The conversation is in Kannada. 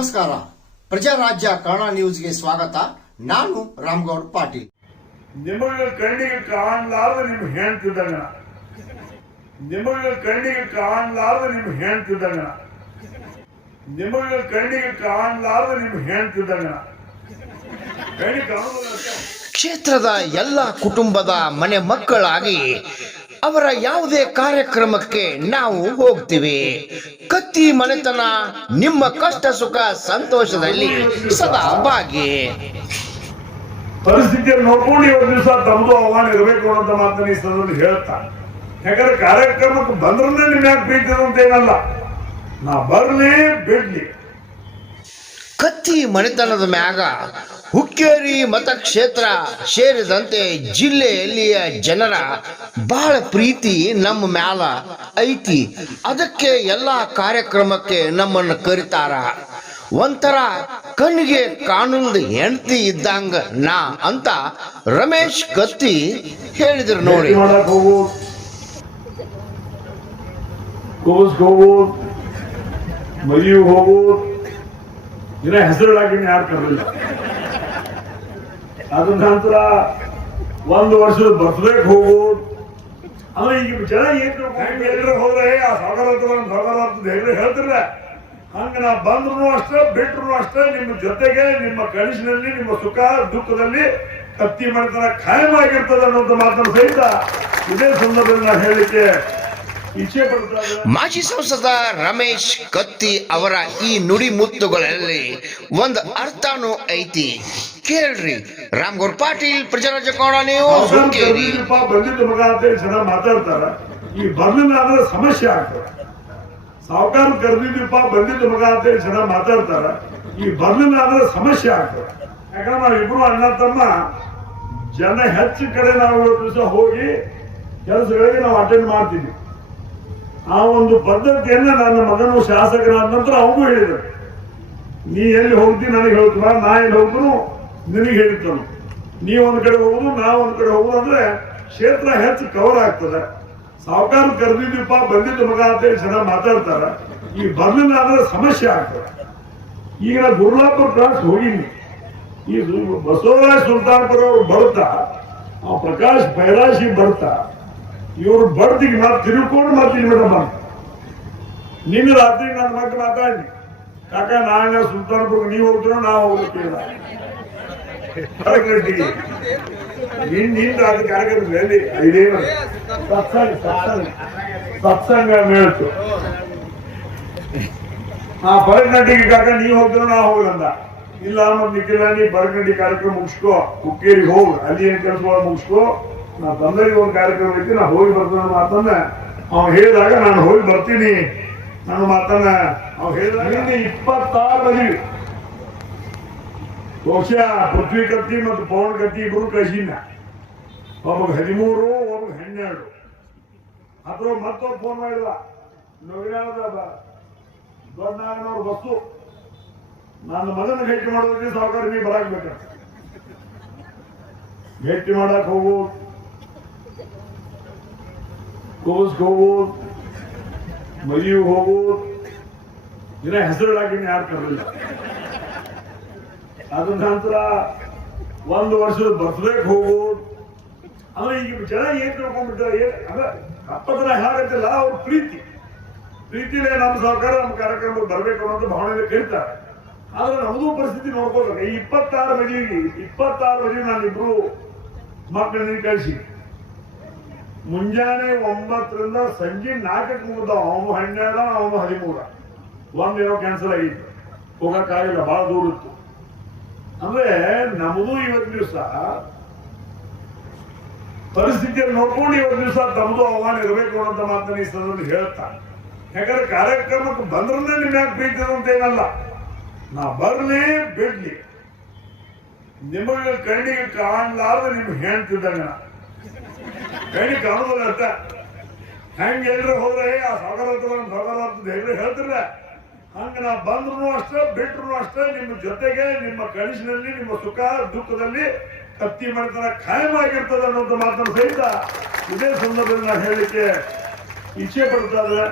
ನಮಸ್ಕಾರ. ಪ್ರಜಾರಾಜ್ಯ ಕನ್ನಡ ನ್ಯೂಸ್ಗೆ ಸ್ವಾಗತ. ನಾನು ರಾಮಗೌಡ ಪಾಟೀಲ್. ನಿಮಗೆ ಕಣ್ಣಿಗೆ ಕಾಣಲಾರ್ದ ನಿಮ್ ಹೆಣ್ತಿದ್ದಂಗ, ನಿಮಗೆ ಕಣ್ಣಿಗೆ ಕಾಣಲಾರ್ದ ನಿಮ್ ಹೆಣ್ತಿದ್ದಂಗ, ನಿಮಗೆ ಕಣ್ಣಿಗೆ ಕಾಣಲಾರ್ದ ನಿಮ್ ಹೆಣ್ತಿದ್ದಂಗ. ಕಣ್ಣಿಗೆ ಕಾಣೋದಿಲ್ಲ. ಕ್ಷೇತ್ರದ ಎಲ್ಲ ಕುಟುಂಬದ ಮನೆ ಮಕ್ಕಳಾಗಿ ಅವರ ಯಾವುದೇ ಕಾರ್ಯಕ್ರಮಕ್ಕೆ ನಾವು ಹೋಗ್ತೀವಿ. ಕತ್ತಿ ಮನೆತನ ನಿಮ್ಮ ಕಷ್ಟ ಸುಖ ಸಂತೋಷದಲ್ಲಿ ಸದಾ ಭಾಗಿ. ಪರಿಸ್ಥಿತಿಯನ್ನು ನೋಡ್ಕೊಂಡು ಇವತ್ತು ದಿವಸ ತಮ್ಮದು ಆಹ್ವಾನ ಇರಬೇಕು ಅನ್ನೋ ಮಾತನ್ನ ಈ ಸಂದರ್ಭದಲ್ಲಿ ಹೇಳ್ತಾ, ಯಾಕಂದ್ರೆ ಕಾರ್ಯಕ್ರಮಕ್ಕೆ ಬಂದ್ರೆ ನಿಮ್ ಯಾಕೆ ಪ್ರೀತಿ ಅಂತ ಏನಲ್ಲ, ನಾ ಬರ್ಲಿ ಬಿಡ್ಲಿ. ಕತ್ತಿ ಮನೆತನದ ಮ್ಯಾಗ ಹುಕ್ಕೇರಿ ಮತಕ್ಷೇತ್ರ ಸೇರಿದಂತೆ ಜಿಲ್ಲೆಯಲ್ಲಿಯ ಜನರ ಬಹಳ ಪ್ರೀತಿ ನಮ್ಮ ಮ್ಯಾಲ ಐತಿ. ಅದಕ್ಕೆ ಎಲ್ಲ ಕಾರ್ಯಕ್ರಮಕ್ಕೆ ನಮ್ಮನ್ನು ಕರಿತಾರ. ಒಂಥರ ಕಣ್ಣಿಗೆ ಕಾಣುವುದು ಹೆಂಡತಿ ಇದ್ದಂಗ ನಾ ಅಂತ ರಮೇಶ್ ಕತ್ತಿ ಹೇಳಿದ್ರು ನೋಡಿ. ಮದುವೆ ಹೋಗುವುದು ದಿನ ಹೆಸರುಗಳಾಗಿ ಯಾರು ಕರಲಿಲ್ಲ. ಅದ್ರ ನಂತರ ಒಂದು ವರ್ಷದ ಬರ್ತ್ಡೇಗೆ ಹೋಗುವುದು. ಅಂದ್ರೆ ಈಗ ಜನ ಏನ್ ಎಲ್ಲರೂ ಹೋದ್ರೆ ಆ ಸಾಗರಾರ್ಥ ಹೇಳ್ತಿರ್ಲ, ಹಂಗ ನಾ ಬಂದ್ರು ಅಷ್ಟೇ ಬಿಟ್ರು ಅಷ್ಟೇ ನಿಮ್ಮ ಜೊತೆಗೆ ನಿಮ್ಮ ಕನಸಿನಲ್ಲಿ ನಿಮ್ಮ ಸುಖ ದುಃಖದಲ್ಲಿ ಕತ್ತಿ ಮಾಡ್ತಾರ ಖಾಯಂ ಆಗಿರ್ತದೆ ಅನ್ನೋದು ಮಾತನ್ನು ಸಹಿತ ಇದೇ ಸಂದರ್ಭದಲ್ಲಿ ನಾ ಹೇಳಲಿಕ್ಕೆ ಇಚ್ಛೆ ಪಡ್ತಾರೆ. ಮಾಜಿ ಸಂಸದ ರಮೇಶ್ ಕತ್ತಿ ಅವರ ಈ ನುಡಿ ಮುತ್ತುಗಳಲ್ಲಿ ಒಂದು ಅರ್ಥನೂ ಐತಿ. ಕೇಳ್ರಿ. ರಾಮಗೌಡ ಪಾಟೀಲ್, ಪ್ರಜಾರಾಜ್ಯ ಕನ್ನಡ ನ್ಯೂಸ್. ಬಂದಿದ್ದ ಮಗ ಅಂತ ಜನ ಮಾತಾಡ್ತಾರ. ಈ ಬರ್ಲಿಲ್ಲ ಅಂದ್ರೆ ಸಮಸ್ಯೆ ಆಗ್ತದೆ. ಸಾವುಕಾರ ಕರೆದಿದ್ದಪ್ಪ ಬಂದಿದ್ದ ಮಗ ಅಂತ ಜನ ಮಾತಾಡ್ತಾರ. ಈ ಬರ್ಲಿಲ್ಲ ಅಂದ್ರೆ ಸಮಸ್ಯೆ ಆಗ್ತದೆ. ಯಾಕಂದ್ರೆ ನಾವಿಬ್ರು ಅಣ್ಣ ತಮ್ಮ ಜನ ಹೆಚ್ಚು ಕಡೆ ನಾವು ದಿವಸ ಹೋಗಿ ಕೆಲಸಗಳಿಗೆ ನಾವು ಅಟೆಂಡ್ ಮಾಡ್ತೀವಿ. ಆ ಒಂದು ಪದ್ಧತಿಯನ್ನ ನನ್ನ ಮಗನು ಶಾಸಕರಾದ ನಂತರ ಅವನು ಹೇಳಿದರು, ನೀ ಎಲ್ಲಿ ಹೋಗ್ತೀನಿ ನನಗೆ ಹೇಳ್ತೀವ, ನಾ ಎಲ್ಲಿ ಹೋಗ್ತನು ನಿನಗೆ ಹೇಳ್ತಾನು. ನೀ ಒಂದ್ ಕಡೆ ಹೋಗುದು, ನಾ ಒಂದ್ ಕಡೆ ಹೋಗುದು ಅಂದ್ರೆ ಕ್ಷೇತ್ರ ಹೆಚ್ಚು ಕವರ್ ಆಗ್ತದೆ. ಸಾವುಕಾರ ಕರೆದಿದ್ದಪ್ಪ ಬಂದಿದ್ದ ಮಗ ಅಂತ ಜನ ಮಾತಾಡ್ತಾರ. ಈ ಬರ್ಲಿಲ್ಲ ಅಂದ್ರೆ ಸಮಸ್ಯೆ ಆಗ್ತದೆ. ಈಗ ನಾ ಗುರುಲಾಪುರ ಕ್ರಾಸ್ ಹೋಗಿನಿ. ಈ ಬಸವರಾಜ್ ಸುಲ್ತಾನ್ಪುರ ಅವರು ಬರ್ತಾ, ಆ ಪ್ರಕಾಶ್ ಬೈರಾಶಿ ಬರ್ತಾ, ಇವರು ಬಡ್ದಿಗೆ ಮಾತು ತಿರುಕೊಂಡು ಮಾತೀನಿ ಮೇಡಮ್ ಅಂತ. ನಿನ್ನೆ ರಾತ್ರಿ ನನ್ನ ಮಗ ಮಾತಾಡಿ, ಕಾಕ ನಾಳೆ ಸುಲ್ತಾನ್ಪುರ ನೀವು ಹೋಗ್ತೀರೋ ನಾವು ಹೋಗ್ತೀವಿ. ನಿಂದ ಅದು ಕಾರ್ಯಕ್ರಮದಲ್ಲಿ ಇದೇನು ಸತ್ಸಂಗ ಹೇಳ್ತು. ಆ ಬರಗಂಟಿಗೆ ಕಾಕ ನೀವು ಹೋಗ್ತೀರೋ ನಾವು ಹೋಗಂದ. ಇಲ್ಲ ಮತ್ತೆ ನಿಖಿಲ ನೀ ಬರಗಂಟಿ ಕಾರ್ಯಕ್ರಮ ಮುಗಿಸ್ಕೋ, ಹುಕ್ಕೇರಿಗೆ ಹೋಗು, ಅಲ್ಲಿ ಏನ್ ಕೆಲಸ ಮುಗಿಸ್ಕೋ, ನಾ ತಂದರಿಗೆ ಒಂದು ಕಾರ್ಯಕ್ರಮ ಐತಿ, ನಾ ಹೋಗಿ ಬರ್ತೇನೆ ಮಾತನ್ನ ಅವ್ ಹೇಳಿದಾಗ ನಾನು ಹೋಗಿ ಬರ್ತೀನಿ ನನ್ನ ಮಾತನ್ನ ಅವ್ ಹೇಳಿದಾಗ 26 ಮದುವೆ. ಬಹುಶಃ ಪೃಥ್ವಿ ಕತ್ತಿ ಮತ್ತು ಪವನ್ ಕತ್ತಿ ಇಬ್ರು ಕಳಿಸಿನ. ಒಬ್ಬಗೆ 13, ಒಬ್ಬಗೆ 12. ಅಥವಾ ಮತ್ತೊಬ್ಬ ಫೋನ್ ಮಾಡಿದ, ದೊಡ್ಡನಾಗನವ್ರ ಬಸ್ಸು ನನ್ನ ಮಗನ ಭೇಟಿ ಮಾಡೋದಕ್ಕೆ ಸಾವುಕಾರ ನೀ ಬರಾಕ್ಬೇಕ. ಭೇಟಿ ಮಾಡಕ್ ಹೋಗೋದು, ಕೋಸ್ಗೆ ಹೋಗೋದು, ಮದುವೆ ಹೋಗೋದು, ದಿನ ಹೆಸರುಗಳಾಗಿ ಯಾರು ಕರಲಿಲ್ಲ. ಅದ್ರ ನಂತರ ಒಂದು ವರ್ಷದ ಬರ್ತ್ಡೇಗೆ ಹೋಗೋದು. ಅಂದ್ರೆ ಈಗ ಜನ ಏನ್ ತಿಳ್ಕೊಂಡ್ಬಿಟ್ಟಾರೆ, ಅಪ್ಪದನ ಹೇಗತ್ತಿಲ್ಲ, ಅವ್ರ ಪ್ರೀತಿಲೇ ನಮ್ಮ ಸರ್ಕಾರ ನಮ್ಮ ಕಾರ್ಯಕ್ರಮಕ್ಕೆ ಬರ್ಬೇಕು ಅನ್ನೋದು ಭಾವನೆ ಕೇಳ್ತಾರೆ. ಆದ್ರೆ ನಮ್ಮದು ಪರಿಸ್ಥಿತಿ ನೋಡ್ಕೋಬೇಕು. ಈ 26 ಮದುವೆ ನಾನಿಬ್ರು ಮಕ್ಕಳನ್ನ ಕಳಿಸಿ ಮುಂಜಾನೆ 9ರಿಂದ ಸಂಜೆ 4ಕ್ಕೆ ಮುಗಿದ. ಅವನು 12, ಅವನು 13. ಒಂದೇನೋ ಕ್ಯಾನ್ಸಲ್ ಆಗಿತ್ತು, ಹೋಗಕ್ಕಾಗಿಲ್ಲ, ಬಹಳ ದೂರ ಇತ್ತು. ಅಂದ್ರೆ ನಮಗೂ ಇವತ್ತು ದಿವಸ ಪರಿಸ್ಥಿತಿಯನ್ನು ನೋಡ್ಕೊಂಡು ಇವತ್ತು ದಿವಸ ತಮ್ಮದು ಆಹ್ವಾನ ಇರಬೇಕು ಅನ್ನೋ ಮಾತನ್ನ ಈ ಸಂದರ್ಭದಲ್ಲಿ ಹೇಳ್ತಾ, ಯಾಕಂದ್ರೆ ಕಾರ್ಯಕ್ರಮಕ್ಕೆ ಬಂದ್ರೆ ನಿಮ್ ಯಾಕೆ ಪ್ರೀತಿ ಅಂತ ಏನಲ್ಲ, ನಾ ಬರ್ಲಿ ಬಿಡ್ಲಿ. ನಿಮಗೆ ಕಣ್ಣಿಗೆ ಕಾಣಲಾರ್ದ ನಿಮ್ ಹೆಣ್ತಿದ್ದಂಗ, ಕಣ್ಣಿಗೆ ಕಾಣೋದಿಲ್ಲ ಅಂತ. ಹೆಂಗ ಎಲ್ಲರೂ ಹೋದ್ರೆ ಆ ಸಾಗರಾರ್ಥ ಹೇಳ್ತಿರ್ಲ, ಹಂಗ ನಾ ಬಂದ್ರು ಅಷ್ಟೇ ಬಿಟ್ರು ಅಷ್ಟೇ ನಿಮ್ಮ ಜೊತೆಗೆ ನಿಮ್ಮ ಕನಸಿನಲ್ಲಿ ನಿಮ್ಮ ಸುಖ ದುಃಖದಲ್ಲಿ ಕತ್ತಿ ಮಾಡ್ತಾರ ಖಾಯಂ ಆಗಿರ್ತದೆ ಅನ್ನೋದು ಮಾತನ್ನು ಸಹಿತ ಇದೇ ಸಂದರ್ಭದಲ್ಲಿ ನಾ ಹೇಳಲಿಕ್ಕೆ ಇಚ್ಛೆ ಪಡ್ತಾ ಇದ್ದಾರೆ.